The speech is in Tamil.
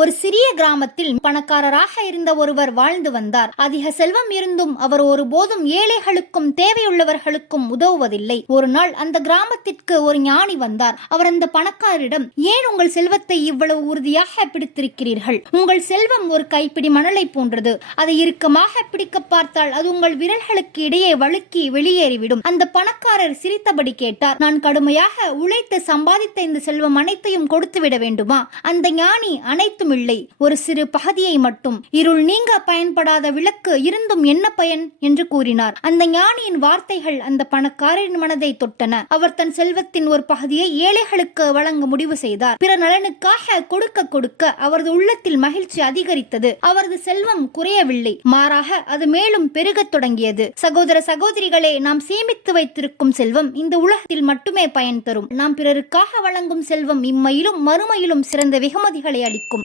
ஒரு சிறிய கிராமத்தில் பணக்காரராக இருந்த ஒருவர் வாழ்ந்து வந்தார். அதிக செல்வம் இருந்தும் அவர் ஒருபோதும் ஏழைகளுக்கும் தேவையுள்ளவர்களுக்கும் உதவுவதில்லை. ஒரு நாள் அந்த கிராமத்திற்கு ஒரு ஞானி வந்தார். அவர் அந்த பணக்காரரிடம் ஏன் உங்கள் செல்வத்தை இவ்வளவு உறுதியாக பிடித்திருக்கிறீர்கள்? உங்கள் செல்வம் ஒரு கைப்பிடி மணலை போன்றது. அதை இறுக்கமாக பிடிக்க பார்த்தால் அது உங்கள் விரல்களுக்கு இடையே வழுக்கி வெளியேறிவிடும். அந்த பணக்காரர் சிரித்தபடி கேட்டார் நான் கடுமையாக உழைத்து சம்பாதித்த இந்த செல்வம் அனைத்தையும் கொடுத்து விட வேண்டுமா? அந்த ஞானி அனைத்தும் இல்லை ஒரு சிறு பகுதியை மட்டும். இருள் நீங்க பயன்படாத விளக்கு இருந்தும் என்ன பயன்? என்று கூறினார். அந்த ஞானியின் வார்த்தைகள் அந்த பணக்காரரின் மனதை தொட்டன. அவர் தன் செல்வத்தின் ஒரு பகுதியை ஏழைகளுக்கு வழங்க முடிவு செய்தார். பிற நலனுக்காக கொடுக்க கொடுக்க அவரது உள்ளத்தில் மகிழ்ச்சி அதிகரித்தது. அவரது செல்வம் குறையவில்லை. மாறாக அது மேலும் பெருகத் தொடங்கியது. சகோதர சகோதரிகளே நாம் சேமித்து வைத்திருக்கும் செல்வம் இந்த உலகத்தில் மட்டுமே பயன் தரும். நாம் பிறருக்காக வழங்கும் செல்வம் இம்மையிலும் மறுமையிலும் சிறந்த வெகுமதிகளை அளிக்கும்.